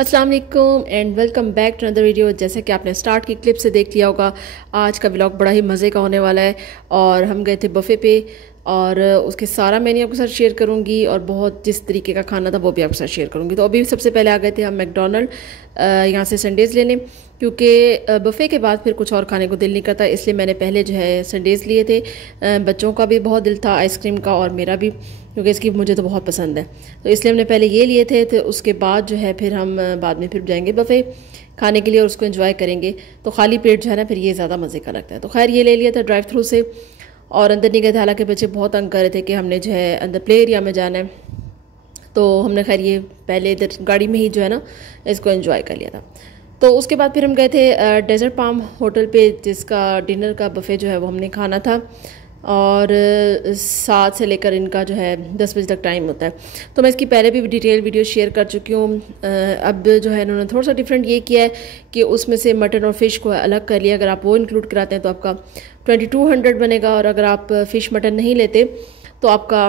अस्सलाम वालेकुम and welcome back to another video. जैसे कि आपने स्टार्ट की क्लिप से देख लिया होगा, आज का व्लॉग बड़ा ही मज़े का होने वाला है। और हम गए थे बफ़े पे और उसके सारा मेन्यू आपके साथ शेयर करूंगी और बहुत जिस तरीके का खाना था वो भी आपके साथ शेयर करूंगी। तो अभी सबसे पहले आ गए थे हम मैकडोनल्ड यहाँ से संडेज़ लेने, क्योंकि बफ़े के बाद फिर कुछ और खाने को दिल नहीं करता, इसलिए मैंने पहले जो है संडेज़ लिए थे। बच्चों का भी बहुत दिल था आइसक्रीम का और मेरा भी, क्योंकि इसकी मुझे तो बहुत पसंद है, तो इसलिए हमने पहले ये लिए थे। तो उसके बाद जो है फिर हम बाद में फिर जाएंगे बफ़े खाने के लिए और उसको एंजॉय करेंगे। तो खाली पेट जो है ना फिर ये ज़्यादा मज़े का लगता है। तो खैर ये ले लिया था ड्राइव थ्रू से और अंदर नहीं गए थे, हालांकि बच्चे बहुत तंग कर रहे थे कि हमने जो है अंदर प्ले एरिया में जाना है। तो हमने खैर ये पहले इधर गाड़ी में ही जो है ना इसको एंजॉय कर लिया था। तो उसके बाद फिर हम गए थे डेजर्ट पाम होटल पे, जिसका डिनर का बफ़े जो है वो हमने खाना था। और 7 से लेकर इनका जो है 10 बजे तक टाइम होता है। तो मैं इसकी पहले भी डिटेल वीडियो शेयर कर चुकी हूँ। अब जो है इन्होंने थोड़ा सा डिफरेंट ये किया है कि उसमें से मटन और फ़िश को अलग कर लिया। अगर आप वो इंक्लूड कराते हैं तो आपका 2200 बनेगा, और अगर आप फ़िश मटन नहीं लेते तो आपका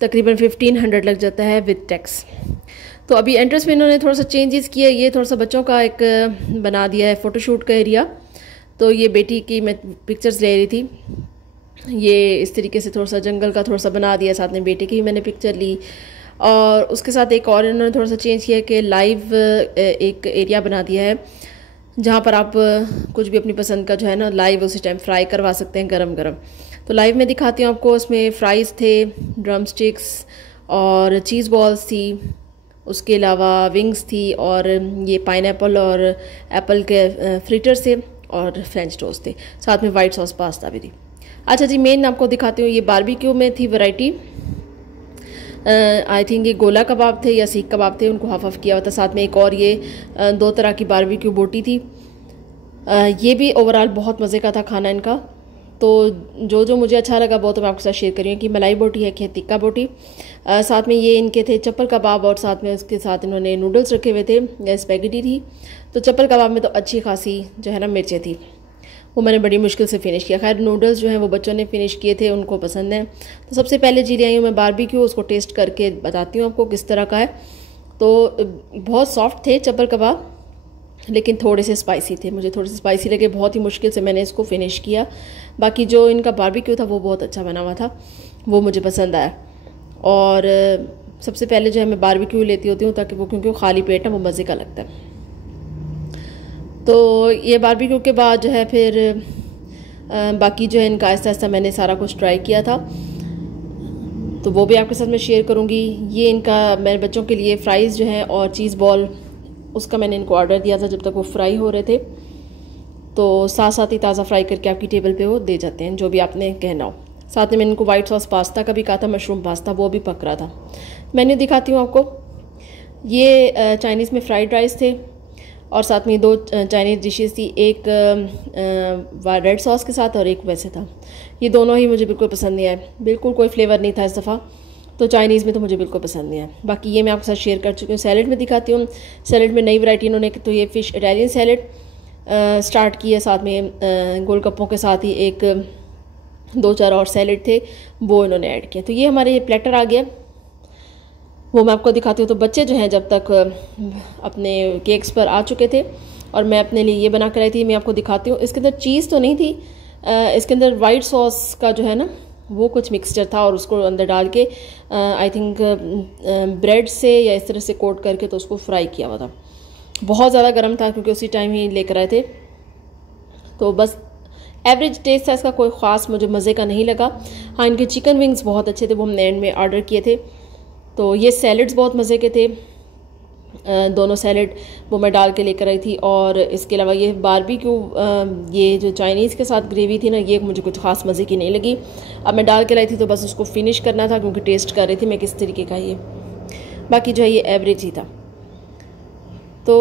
तकरीबन 1500 लग जाता है विद टैक्स। तो अभी एंट्रेंस में इन्होंने थोड़ा सा चेंजेस किए, ये थोड़ा सा बच्चों का एक बना दिया है फ़ोटोशूट का एरिया। तो ये बेटी की मैं पिक्चर्स ले रही थी, ये इस तरीके से थोड़ा सा जंगल का थोड़ा सा बना दिया, साथ में बेटे की भी मैंने पिक्चर ली। और उसके साथ एक और इन्होंने थोड़ा सा चेंज किया कि लाइव एक एरिया बना दिया है जहाँ पर आप कुछ भी अपनी पसंद का जो है ना लाइव उसी टाइम फ्राई करवा सकते हैं गरम गरम। तो लाइव में दिखाती हूँ आपको। उसमें फ्राइज़ थे, ड्रम स्टिक्स और चीज़ बॉल्स थी, उसके अलावा विंग्स थी, और ये पाइनएप्पल और एप्पल के फ्रिटर्स थे, और फ्रेंच टोस्ट थे, साथ में वाइट सॉस पास्ता भी थी। अच्छा जी, मेन आपको दिखाती हूँ। ये बारबेक्यू में थी वैरायटी, आई थिंक ये गोला कबाब थे या सीख कबाब थे, उनको हाफ हाफ किया हुआ था। साथ में एक और ये 2 तरह की बारबेक्यू बोटी थी। ये भी ओवरऑल बहुत मज़े का था खाना इनका। तो जो मुझे अच्छा लगा वो तो मैं आपके साथ शेयर कर रही हूँ कि मलाई बोटी है कि टिक्का बोटी। साथ में ये इनके थे चप्पल कबाब, और साथ में उसके साथ इन्होंने नूडल्स रखे हुए थे या स्पैगेटी थी। तो चप्पल कबाब में तो अच्छी खासी जो है ना मिर्चें थी, वो मैंने बड़ी मुश्किल से फिनिश किया। खैर नूडल्स जो हैं वो बच्चों ने फिनिश किए थे, उनको पसंद है। तो सबसे पहले जी ले आई हूँ मैं बारबेक्यू, उसको टेस्ट करके बताती हूँ आपको किस तरह का है। तो बहुत सॉफ्ट थे चप्पल कबाब, लेकिन थोड़े से स्पाइसी थे, मुझे थोड़े से स्पाइसी लगे, बहुत ही मुश्किल से मैंने इसको फिनिश किया। बाकी जो इनका बारबेक्यू था वो बहुत अच्छा बना हुआ था, वो मुझे पसंद आया। और सबसे पहले जो है मैं बारबेक्यू लेती होती हूँ ताकि वो, क्योंकि वो खाली पेट है वो मज़े का लगता है। तो ये बारबेक्यू के बाद जो है फिर बाकी जो है इनका आहिस्ता आहिस्ता मैंने सारा कुछ ट्राई किया था, तो वो भी आपके साथ मैं शेयर करूँगी। ये इनका मेरे बच्चों के लिए फ़्राइज़ जो है और चीज़ बॉल, उसका मैंने इनको ऑर्डर दिया था जब तक वो फ्राई हो रहे थे। तो साथ साथ ही ताज़ा फ्राई करके आपकी टेबल पे वो दे जाते हैं, जो भी आपने कहना हो। साथ में मैंने इनको वाइट सॉस पास्ता का भी कहा था, मशरूम पास्ता, वो भी पक रहा था। मेन्यू दिखाती हूँ आपको। ये चाइनीज़ में फ्राइड राइस थे, और साथ में 2 चाइनीज़ डिशेस थी, एक रेड सॉस के साथ और एक वैसे था। ये दोनों ही मुझे बिल्कुल पसंद नहीं आए, बिल्कुल कोई फ्लेवर नहीं था इस दफ़ा। तो चाइनीज़ में तो मुझे बिल्कुल पसंद नहीं आया। बाकी ये मैं आपके साथ शेयर कर चुकी हूँ। सैलेड में दिखाती हूँ। सैलेड में नई वैरायटी इन्होंने, तो ये फ़िश इटालियन सैलेड स्टार्ट की है, साथ में गोलगप्पों के साथ ही एक 2-4 और सैलेड थे वो इन्होंने ऐड किए। तो ये हमारे ये प्लेटर आ गया, वो मैं आपको दिखाती हूँ। तो बच्चे जो हैं जब तक अपने केक्स पर आ चुके थे और मैं अपने लिए ये बना कर आई थी, मैं आपको दिखाती हूँ। इसके अंदर चीज़ तो नहीं थी, इसके अंदर वाइट सॉस का जो है ना वो कुछ मिक्सचर था, और उसको अंदर डाल के आई थिंक ब्रेड से या इस तरह से कोट करके तो उसको फ्राई किया हुआ था। बहुत ज़्यादा गर्म था क्योंकि उसी टाइम ही लेकर आए थे। तो बस एवरेज टेस्ट था इसका, कोई ख़ास मुझे मज़े का नहीं लगा। हाँ, इनके चिकन विंग्स बहुत अच्छे थे, वो हमने एंड में ऑर्डर किए थे। तो ये सैलड्स बहुत मज़े के थे, दोनों सैलड वो मैं डाल के लेकर आई थी। और इसके अलावा ये बारबेक्यू, ये जो चाइनीज़ के साथ ग्रेवी थी ना, ये मुझे कुछ ख़ास मज़े की नहीं लगी। अब मैं डाल के लाई थी तो बस उसको फिनिश करना था, क्योंकि टेस्ट कर रही थी मैं किस तरीके का ये। बाकी जो है ये एवरेज ही था। तो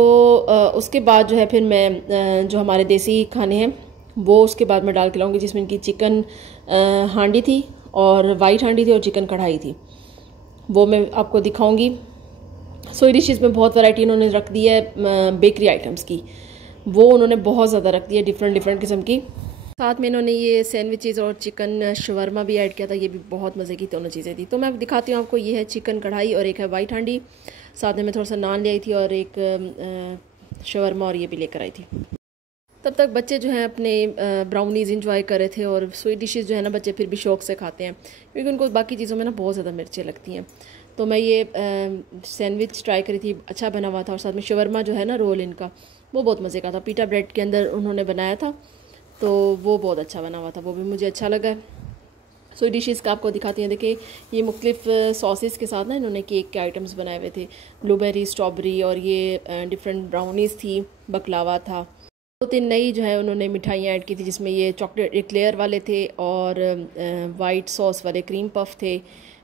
उसके बाद जो है फिर मैं जो हमारे देसी खाने हैं वो उसके बाद मैं डाल के लाऊंगी, जिसमें इनकी चिकन हांडी थी और वाइट हांडी थी और चिकन कढ़ाई थी, वो मैं आपको दिखाऊंगी। सोई डिशेज़ में बहुत वैरायटी उन्होंने रख दी है बेकरी आइटम्स की, वो उन्होंने बहुत ज़्यादा रख दी है, डिफरेंट किस्म की। साथ में इन्होंने ये सैंडविचेस और चिकन शवरमा भी ऐड किया था, ये भी बहुत मज़े की दोनों चीज़ें थी। तो मैं दिखाती हूँ आपको, ये है चिकन कढ़ाई और एक है वाइट हांडी। साथ में मैं थोड़ा सा नान ले आई थी और एक शवरमा और ये भी लेकर आई थी। तब तक बच्चे जो हैं अपने ब्राउनीज़ इंजॉय कर रहे थे, और स्वीट डिशेज़ जो है ना बच्चे फिर भी शौक से खाते हैं, क्योंकि उनको बाकी चीज़ों में ना बहुत ज़्यादा मिर्चें लगती हैं। तो मैं ये सैंडविच ट्राई करी थी, अच्छा बना हुआ था। और साथ में शवरमा जो है ना रोल इनका, वो बहुत मज़े का था, पीटा ब्रेड के अंदर उन्होंने बनाया था, तो वो बहुत अच्छा बना हुआ था, वो भी मुझे अच्छा लगा। स्वीट डिशेज़ का आपको दिखाती हैं। देखिए ये मुख्तलिफ सॉसेस के साथ ना इन्होंने केक के आइटम्स बनाए हुए थे, ब्लूबेरी, स्ट्रॉबेरी, और ये डिफरेंट ब्राउनीज़ थी, बकलावा था। 2-3 नई जो है उन्होंने मिठाइयाँ ऐड की थी, जिसमें ये चॉकलेट एक्लेयर वाले थे और वाइट सॉस वाले क्रीम पफ थे।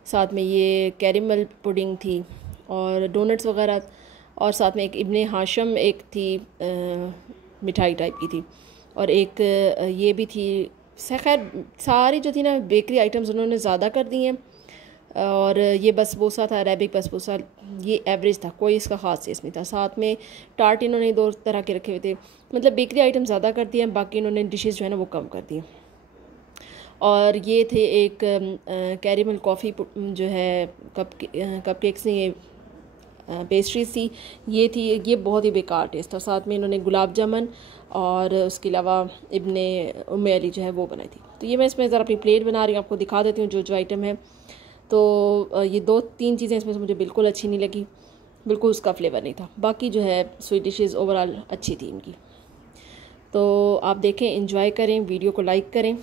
साथ में ये कैरेमल पुडिंग थी और डोनट्स वगैरह, और साथ में एक इब्ने हाशम एक थी मिठाई टाइप की थी, और एक ये भी थी। खैर सारी जो थी ना बेकरी आइटम्स उन्होंने ज़्यादा कर दी हैं। और ये बसबोसा था, अरेबिक बसबोसा, ये एवरेज था, कोई इसका ख़ास टेस्ट नहीं था। साथ में टार्ट इन्होंने 2 तरह के रखे हुए थे, मतलब बेकरी आइटम ज़्यादा कर दिए हैं, बाकी इन्होंने डिशेज़ जो है ना वो कम कर दी। और ये थे एक कैरेमल कॉफ़ी जो है कप केक्स नहीं, ये पेस्ट्रीज थी, ये थी, ये बहुत ही बेकार टेस्ट था। साथ में इन्होंने गुलाब जामुन और उसके अलावा इब्ने उम्मे अली जो है वो बनाई थी। तो ये मैं इसमें ज़रा अपनी प्लेट बना रही हूँ, आपको दिखा देती हूँ जो जो आइटम है। तो ये 2-3 चीज़ें इसमें से मुझे बिल्कुल अच्छी नहीं लगी, बिल्कुल उसका फ्लेवर नहीं था। बाकी जो है स्वीट डिशेज़ ओवरऑल अच्छी थी इनकी। तो आप देखें, एंजॉय करें, वीडियो को लाइक करें।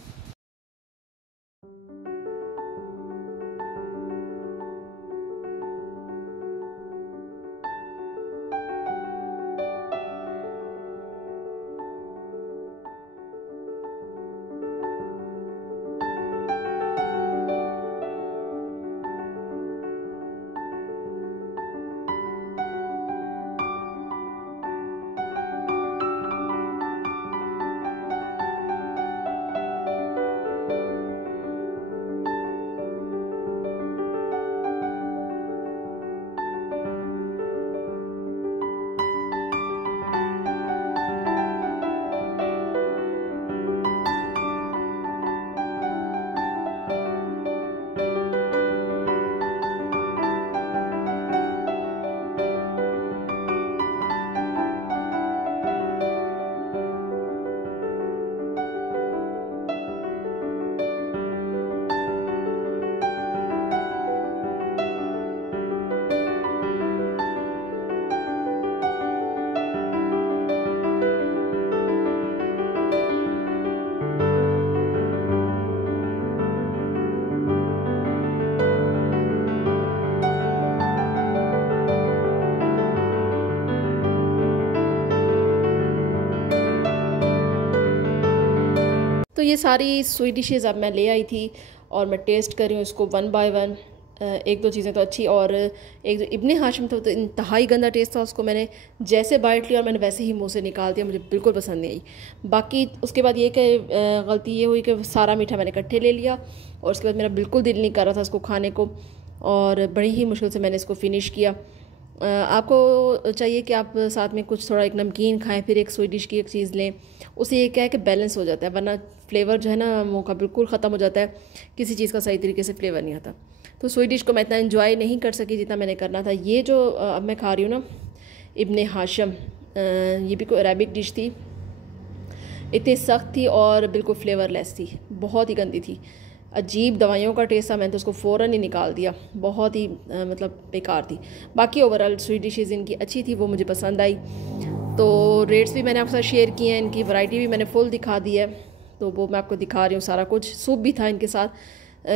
तो ये सारी स्वीट डिशेज़ अब मैं ले आई थी और मैं टेस्ट कर रही हूँ इसको 1 बाय 1। 1-2 चीज़ें तो अच्छी, और एक जो इब्ने हाशिम था तो इंतहाई गंदा टेस्ट था, उसको मैंने जैसे बाइट लिया और मैंने वैसे ही मुंह से निकाल दिया, मुझे बिल्कुल पसंद नहीं आई। बाकी उसके बाद ये कि गलती ये हुई कि सारा मीठा मैंने इकट्ठे ले लिया, और उसके बाद मेरा बिल्कुल दिल नहीं कर रहा था इसको खाने को, और बड़ी ही मुश्किल से मैंने इसको फ़िनिश किया। आपको चाहिए कि आप साथ में कुछ थोड़ा एक नमकीन खाएं, फिर एक स्वीट डिश की एक चीज़ लें, उससे ये क्या है कि बैलेंस हो जाता है, वरना फ्लेवर जो है ना मुँह का बिल्कुल ख़त्म हो जाता है, किसी चीज़ का सही तरीके से फ्लेवर नहीं आता। तो स्वीट डिश को मैं इतना एंजॉय नहीं कर सकी जितना मैंने करना था। ये जो अब मैं खा रही हूँ ना इब्ने हाशम, ये भी कोई अरेबिक डिश थी, इतनी सख्त थी और बिल्कुल फ्लेवरलेस थी, बहुत ही गंदी थी, अजीब दवाइयों का टेस्ट था। मैंने तो उसको फ़ौरन ही निकाल दिया, बहुत ही मतलब बेकार थी। बाकी ओवरऑल स्वीट डिशेज़ इनकी अच्छी थी, वो मुझे पसंद आई। तो रेट्स भी मैंने आपके साथ शेयर किए हैं, इनकी वैरायटी भी मैंने फुल दिखा दी है, तो वो मैं आपको दिखा रही हूँ सारा कुछ। सूप भी था इनके साथ,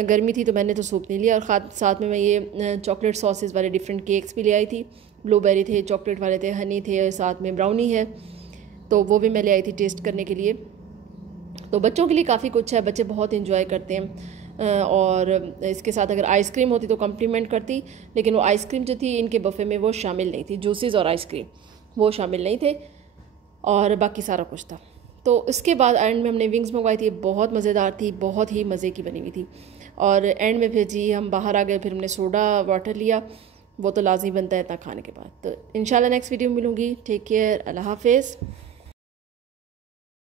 गर्मी थी तो मैंने तो सूप नहीं लिया, और साथ में मैं ये चॉकलेट सॉसेस वाले डिफरेंट केक्स भी ले आई थी। ब्लूबेरी थे, चॉकलेट वाले थे, हनी थे, साथ में ब्राउनी है, तो वो भी मैं ले आई थी टेस्ट करने के लिए। तो बच्चों के लिए काफ़ी कुछ है, बच्चे बहुत इंजॉय करते हैं। और इसके साथ अगर आइसक्रीम होती तो कम्प्लीमेंट करती, लेकिन वो आइसक्रीम जो थी इनके बफ़े में वो शामिल नहीं थी, जूसेस और आइसक्रीम वो शामिल नहीं थे, और बाकी सारा कुछ था। तो इसके बाद एंड में हमने विंग्स मंगवाई थी, बहुत मज़ेदार थी, बहुत ही मज़े की बनी हुई थी। और एंड में फिर जी हम बाहर आ गए, फिर हमने सोडा वाटर लिया, वो तो लाजमी बनता है इतना खाने के बाद। तो इंशाल्लाह नेक्स्ट वीडियो में मिलूँगी। टेक केयर, अल्लाह हाफिज़।